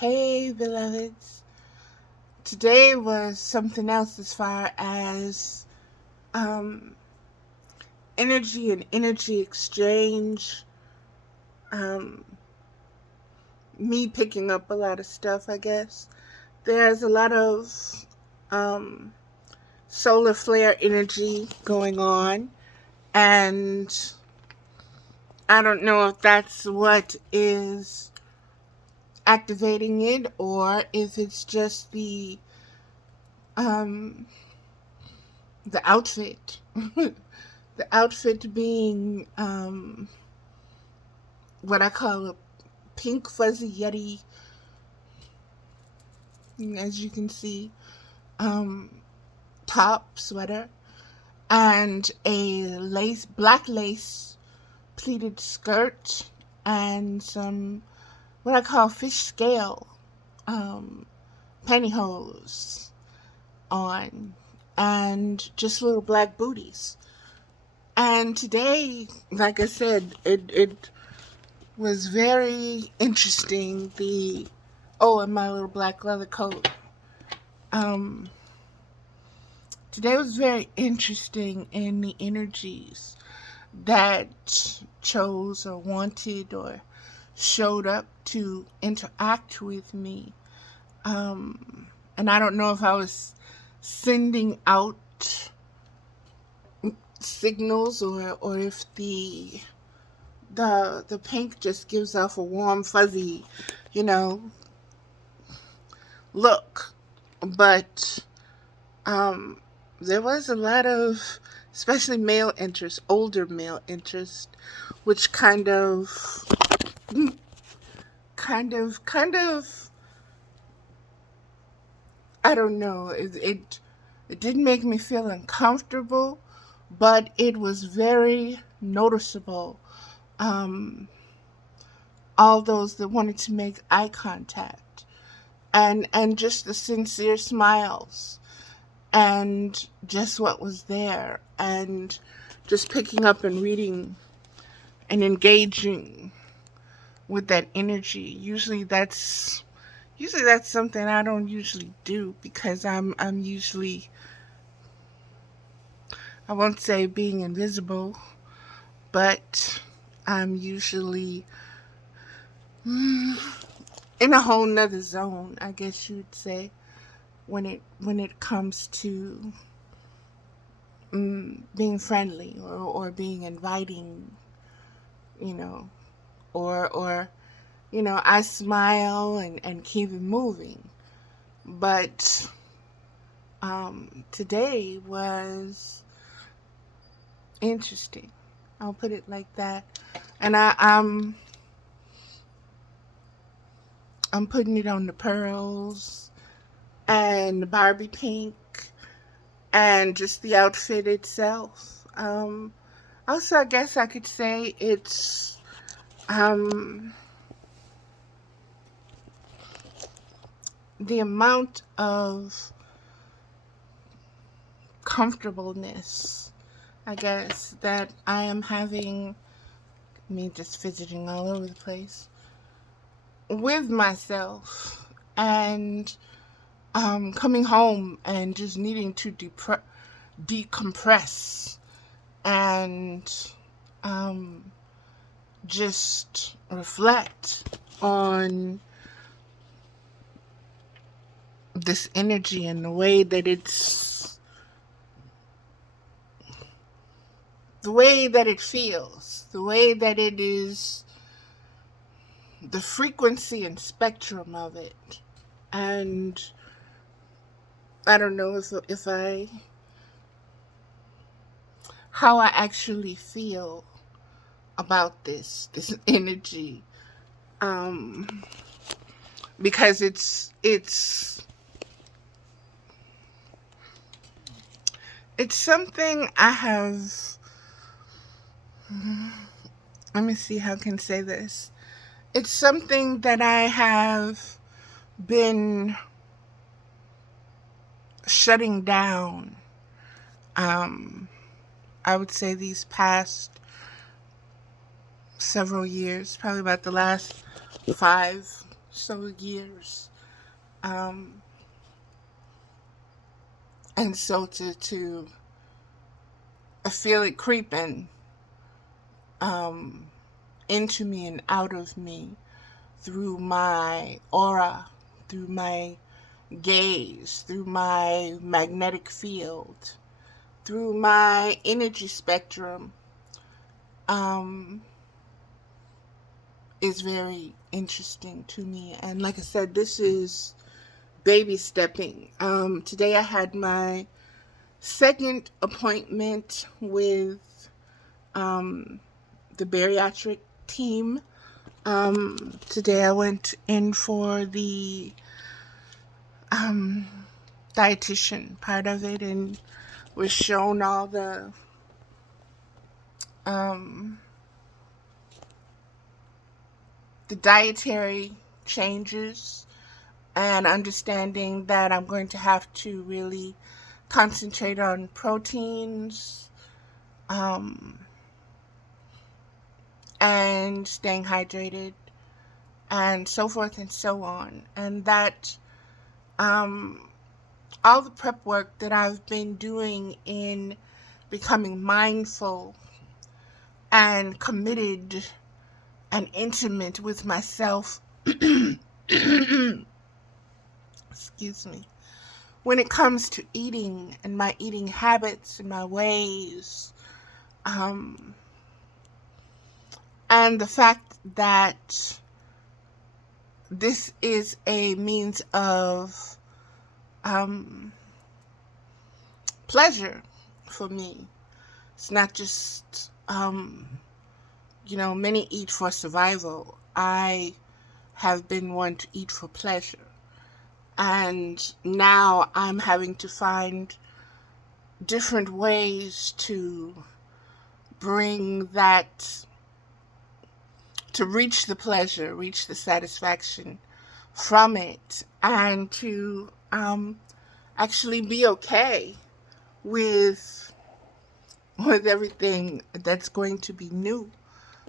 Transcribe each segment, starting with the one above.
Hey, beloveds. Today was something else as far as um, energy and energy exchange. Um, Me picking up a lot of stuff, I guess. There's a lot of um, solar flare energy going on, and I don't know if that's what is activating it or if it's just um, the outfit. The outfit being what I call a pink fuzzy Yeti, as you can see, um, top sweater and a black lace pleated skirt and some what I call fish scale um, pantyhose on, and just little black booties. And today, like I said, it was very interesting. And my little black leather coat. Um, Today was very interesting in the energies that chose or wanted or showed up to interact with me. And I don't know if I was sending out signals or if the pink just gives off a warm fuzzy, you know, look. But there was a lot of, especially male interest, older male interest, which kind of I don't know, it didn't make me feel uncomfortable, but it was very noticeable. um all those that wanted to make eye contact, and just the sincere smiles, and just what was there, and just picking up and reading and engaging with that energy. Usually that's something I don't usually do, because I'm usually, I won't say being invisible, but I'm usually in a whole nother zone, I guess you'd say, when it comes to being friendly, or being inviting, you know, or I smile and keep it moving. But today was interesting. I'll put it like that. And I'm putting it on the pearls and the Barbie pink and just the outfit itself. Also, I guess I could say it's the amount of comfortableness, I guess, that I am having, me just fidgeting all over the place, with myself, and coming home and just needing to decompress, and just reflect on this energy and the way that it feels, the way that it is, the frequency and spectrum of it. And I don't know if how I actually feel about this energy, because it's something I have, let me see how I can say this. It's something that I have been shutting down, I would say these past several years, probably about the last so years. And so to feel it creeping into me and out of me through my aura, through my gaze, through my magnetic field, through my energy spectrum, is very interesting to me. And like I said, this is baby stepping. Today I had my second appointment with the bariatric team. Today I went in for the dietitian part of it and was shown all the dietary changes, and understanding that I'm going to have to really concentrate on proteins, and staying hydrated, and so forth and so on. And that all the prep work that I've been doing in becoming mindful and committed and intimate with myself, excuse me, when it comes to eating and my eating habits and my ways, and the fact that this is a means of pleasure for me. It's not just, many eat for survival. I have been one to eat for pleasure. And now I'm having to find different ways to bring that, to reach the pleasure, reach the satisfaction from it, and to actually be okay with everything that's going to be new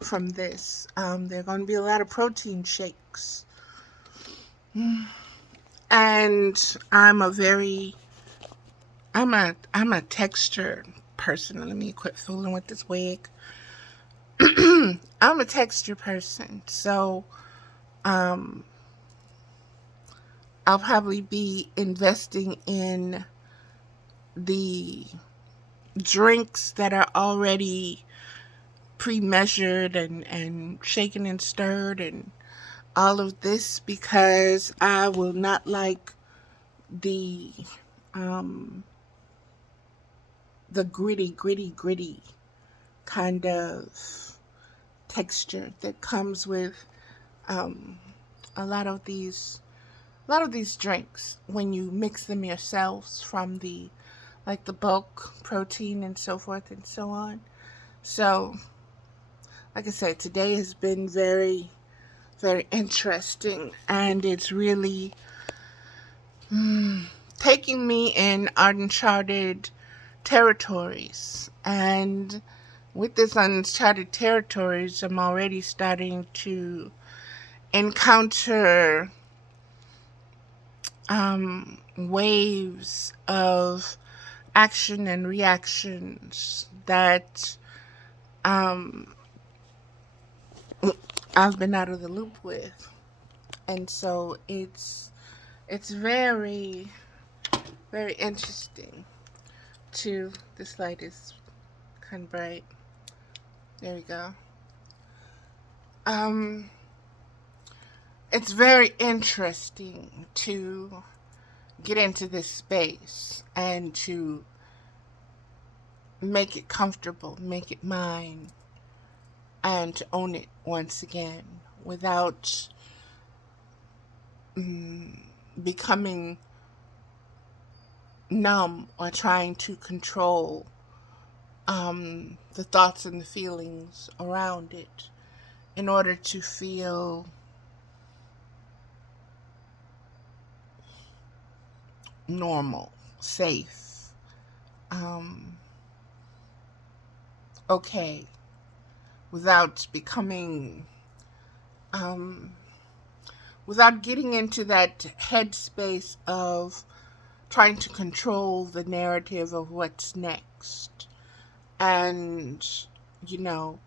from this. There are going to be a lot of protein shakes. And I'm a texture person. Let me quit fooling with this wig. I'm a texture person, so I'll probably be investing in the drinks that are already pre-measured and shaken and stirred and all of this, because I will not like the gritty kind of texture that comes with a lot of these drinks when you mix them yourselves from the bulk protein and so forth and so on. So, like I said, today has been very, very interesting, and it's really taking me in uncharted territories. And with this uncharted territories, I'm already starting to encounter waves of action and reactions that I've been out of the loop with. And so it's very, very interesting to, this light is kind of bright. There we go. It's very interesting to get into this space and to make it comfortable, make it mine, and to own it once again without becoming numb or trying to control the thoughts and the feelings around it in order to feel normal, safe, okay, without becoming without getting into that headspace of trying to control the narrative of what's next. And, you know,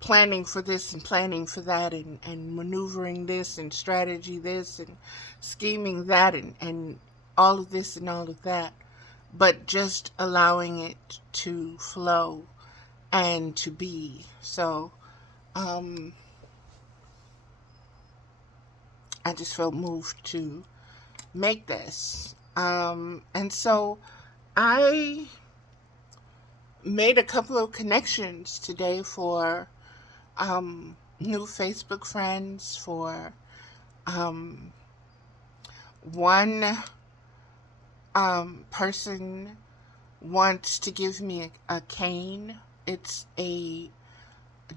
planning for this and planning for that, and maneuvering this and strategy this and scheming that, and all of this and all of that. But just allowing it to flow and to be. So, I just felt moved to make this. And so I made a couple of connections today for new Facebook friends. For one person wants to give me a cane. It's a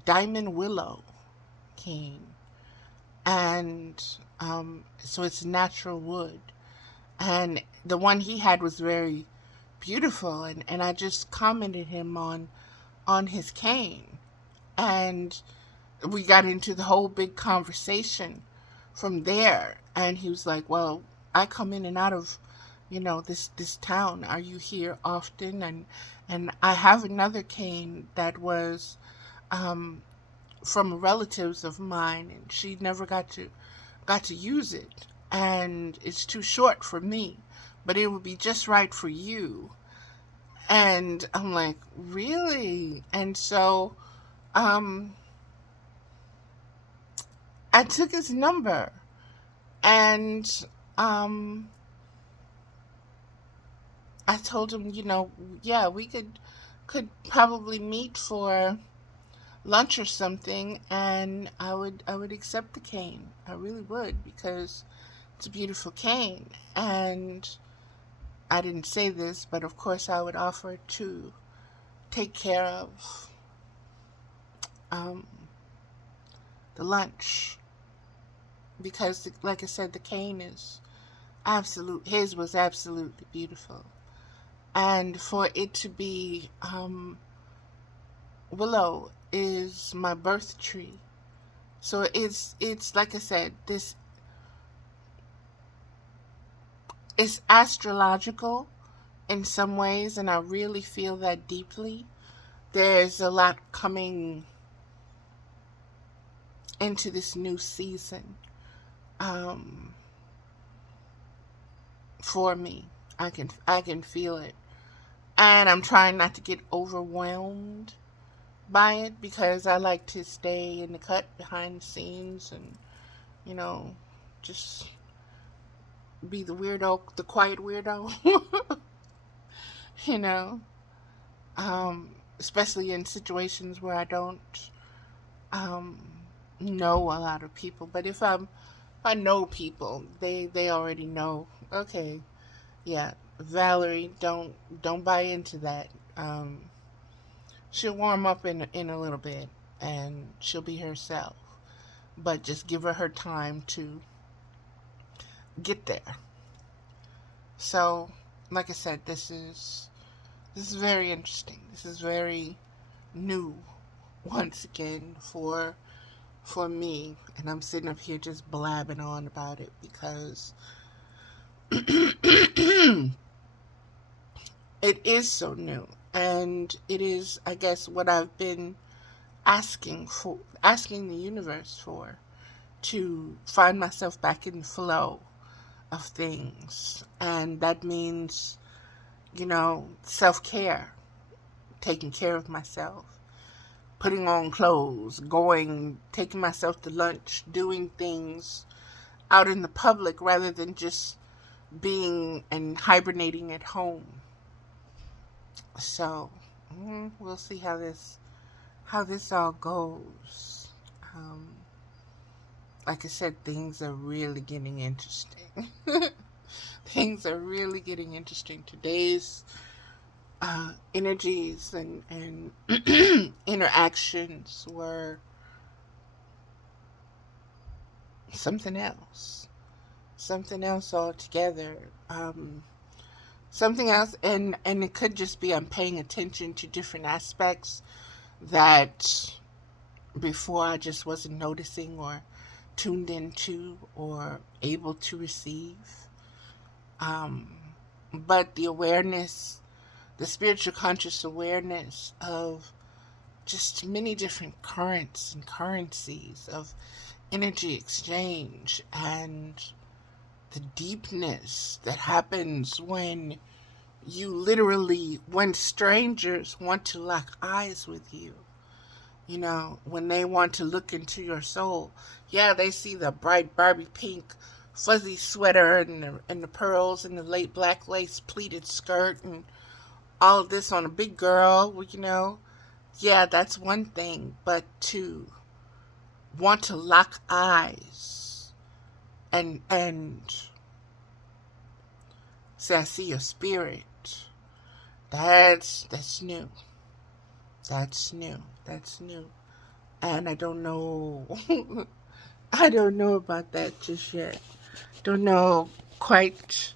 diamond willow cane. And so it's natural wood. And the one he had was very beautiful. And I just commented him on his cane. And we got into the whole big conversation from there. And he was like, well, I come in and out of, this town. Are you here often? And I have another cane that was from relatives of mine, and she never got to use it, and it's too short for me, but it would be just right for you. And I'm like, really? And so I took his number, and I told him, yeah, we could probably meet for lunch or something, and I would accept the cane. I really would, because it's a beautiful cane. And I didn't say this, but of course I would offer to take care of the lunch, because like I said, the cane is his was absolutely beautiful. And for it to be willow is my birth tree. So it's like I said, this is astrological in some ways, and I really feel that deeply. There's a lot coming into this new season for me. I can feel it. And I'm trying not to get overwhelmed by it, because I like to stay in the cut behind the scenes and, just be the weirdo, the quiet weirdo, especially in situations where I don't know a lot of people. But if I know people, they already know, okay, yeah, Valerie, don't buy into that. She'll warm up in a little bit, and she'll be herself. But just give her time to get there. So, like I said, this is very interesting. This is very new, once again, for me. And I'm sitting up here just blabbing on about it, because it is so new. And it is, I guess, what I've been asking the universe for, to find myself back in the flow of things. And that means, self-care, taking care of myself, putting on clothes, taking myself to lunch, doing things out in the public rather than just being and hibernating at home. So we'll see how this all goes. Like I said, things are really getting interesting. Things are really getting interesting. Today's energies and interactions were something else altogether. Something else, and it could just be I'm paying attention to different aspects that before I just wasn't noticing or tuned into or able to receive. But the awareness, the spiritual conscious awareness of just many different currents and currencies of energy exchange, and the deepness that happens when you literally, when strangers want to lock eyes with you, you know, when they want to look into your soul. Yeah, they see the bright Barbie pink fuzzy sweater and the pearls and the late black lace pleated skirt and all of this on a big girl, you know. Yeah, that's one thing, but to want to lock eyes and say, I see your spirit. That's new. That's new. That's new. And I don't know. I don't know about that just yet. Don't know quite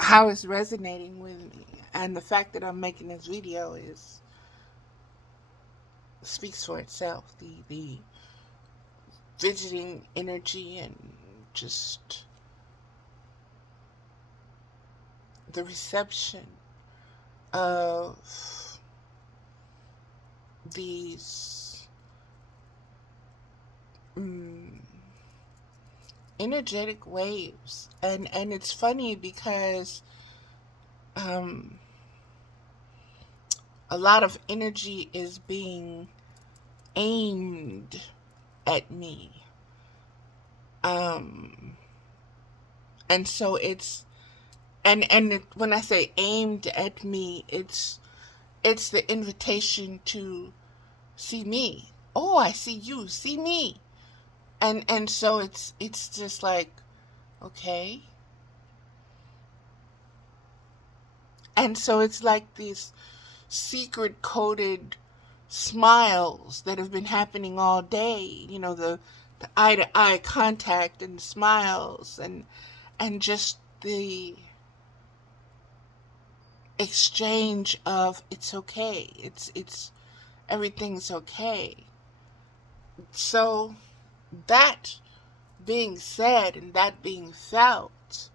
how it's resonating with me. And the fact that I'm making this video speaks for itself. The fidgeting energy and just the reception of these energetic waves. And it's funny because a lot of energy is being aimed at me. And so it's, when I say aimed at me, it's the invitation to see me. Oh, I see you, see me. And so it's just like, okay. And so it's like these secret coded smiles that have been happening all day, you know, the eye to eye contact and smiles and just the exchange of it's okay, it's everything's okay. So that being said and that being felt,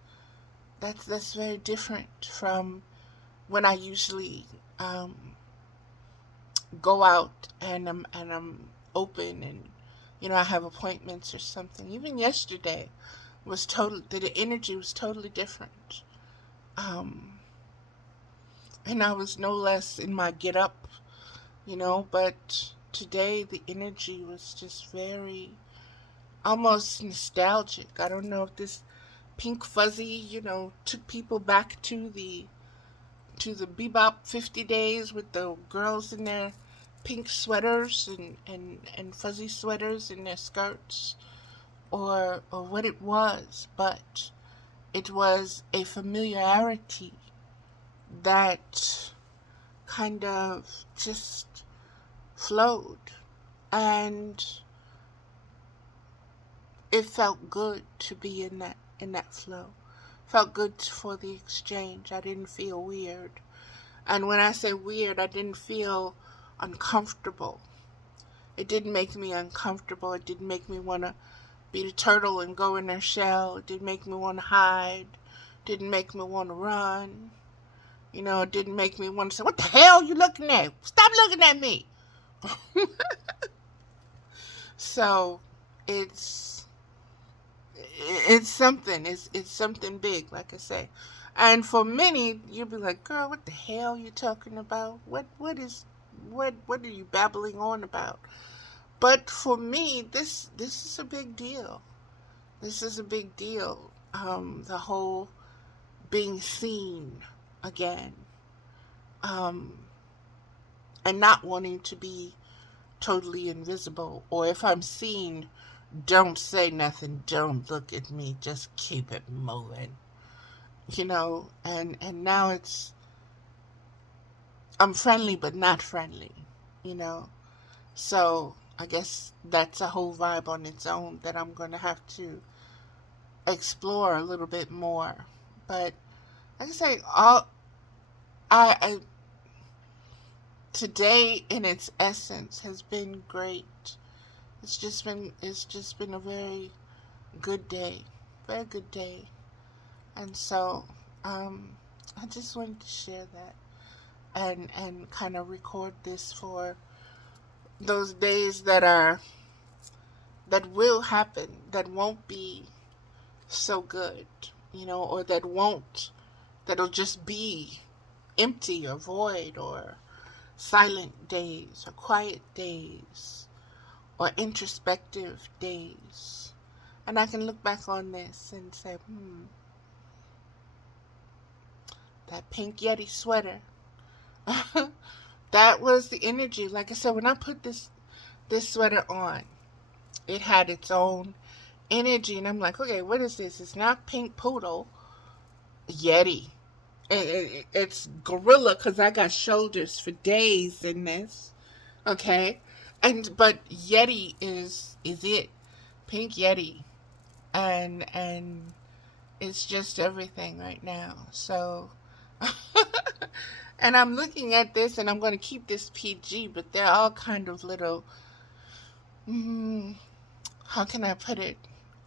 that's very different from when I usually go out and I'm open, and you know, I have appointments or something. Even yesterday was the energy was totally different. And I was no less in my get up, you know, but today the energy was just very almost nostalgic. I don't know if this pink fuzzy, you know, took people back to the Bebop 50 days with the girls in their pink sweaters and fuzzy sweaters in their skirts, or what it was, but it was a familiarity that kind of just flowed, and it felt good to be in that flow. Felt good for the exchange. I didn't feel weird. And when I say weird, I didn't feel uncomfortable. It didn't make me uncomfortable. It didn't make me want to be the turtle and go in their shell. It didn't make me want to hide. It didn't make me want to run. You know, it didn't make me want to say, what the hell are you looking at? Stop looking at me. So it's something. It's something big, like I say. And for many, you'll be like, girl, what the hell are you talking about? What are you babbling on about? But for me, this is a big deal. This is a big deal. The whole being seen again. And not wanting to be totally invisible. Or if I'm seen, don't say nothing. Don't look at me. Just keep it moving. You know, and now I'm friendly but not friendly, you know. So I guess that's a whole vibe on its own that I'm going to have to explore a little bit more. But like I say, today in its essence has been great. It's just been a very good day. Very good day. And so I just wanted to share that and kind of record this for those days that will happen, that won't be so good, or that'll just be empty or void, or silent days, or quiet days, or introspective days. And I can look back on this and say, that pink Yeti sweater, that was the energy. Like I said, when I put this sweater on, it had its own energy, and I'm like, okay, what is this? It's not pink poodle, Yeti. It's gorilla, because I got shoulders for days in this. Okay, but Yeti is it, pink Yeti, and it's just everything right now. So, and I'm looking at this, and I'm going to keep this PG, but they're all kind of little, how can I put it,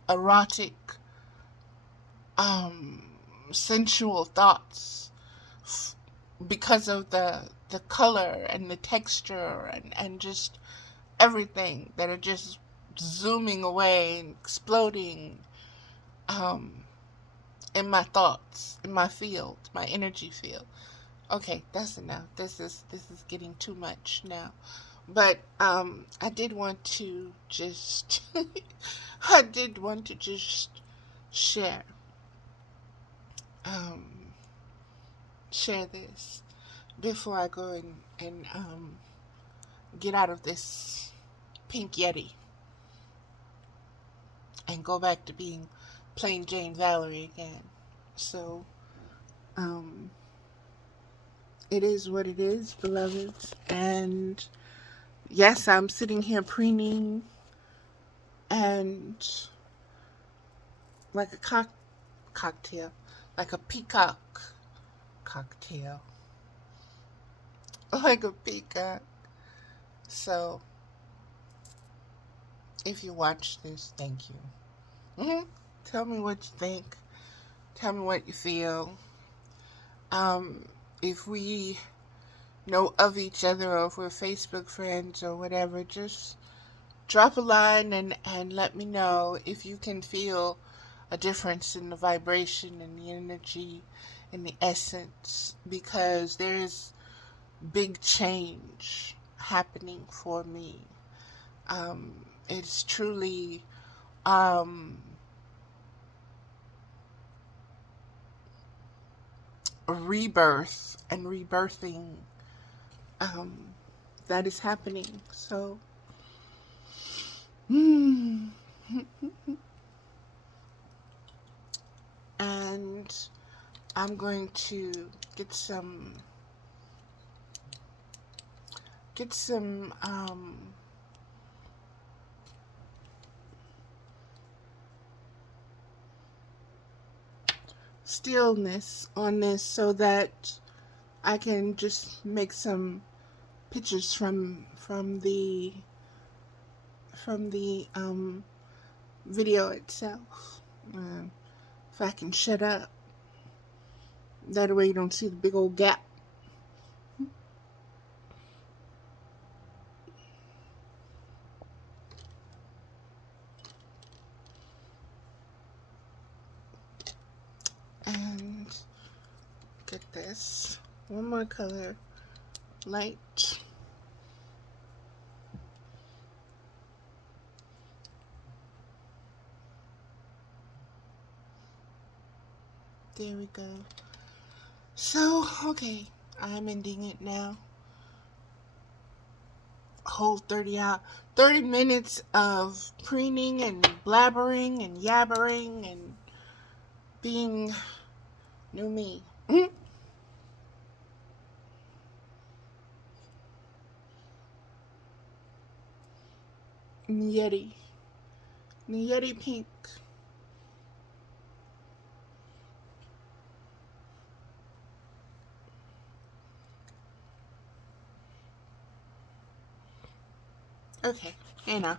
erotic, sensual thoughts, because of the color and the texture and just everything that are just zooming away and exploding in my thoughts, in my field, my energy field. Okay, that's enough. This is getting too much now. But I did want to just share share this before I go and get out of this pink Yeti and go back to being plain Jane Valerie again. So it is what it is, beloveds. And yes, I'm sitting here preening and like a cocktail, like a peacock cocktail, like a peacock. So if you watch this, thank you. Tell me what you think. Tell me what you feel. If we know of each other, or if we're Facebook friends or whatever, just drop a line and let me know if you can feel a difference in the vibration and the energy and the essence, because there's big change happening for me. It's truly a rebirth and rebirthing that is happening. So and I'm going to get some stillness on this, so that I can just make some pictures from the video itself. If I can shut up, that way you don't see the big old gap. And get this one more color, light. There we go. So, okay, I'm ending it now. Whole 30 minutes of preening and blabbering and yabbering and being new me. Yeti pink. Okay, you know.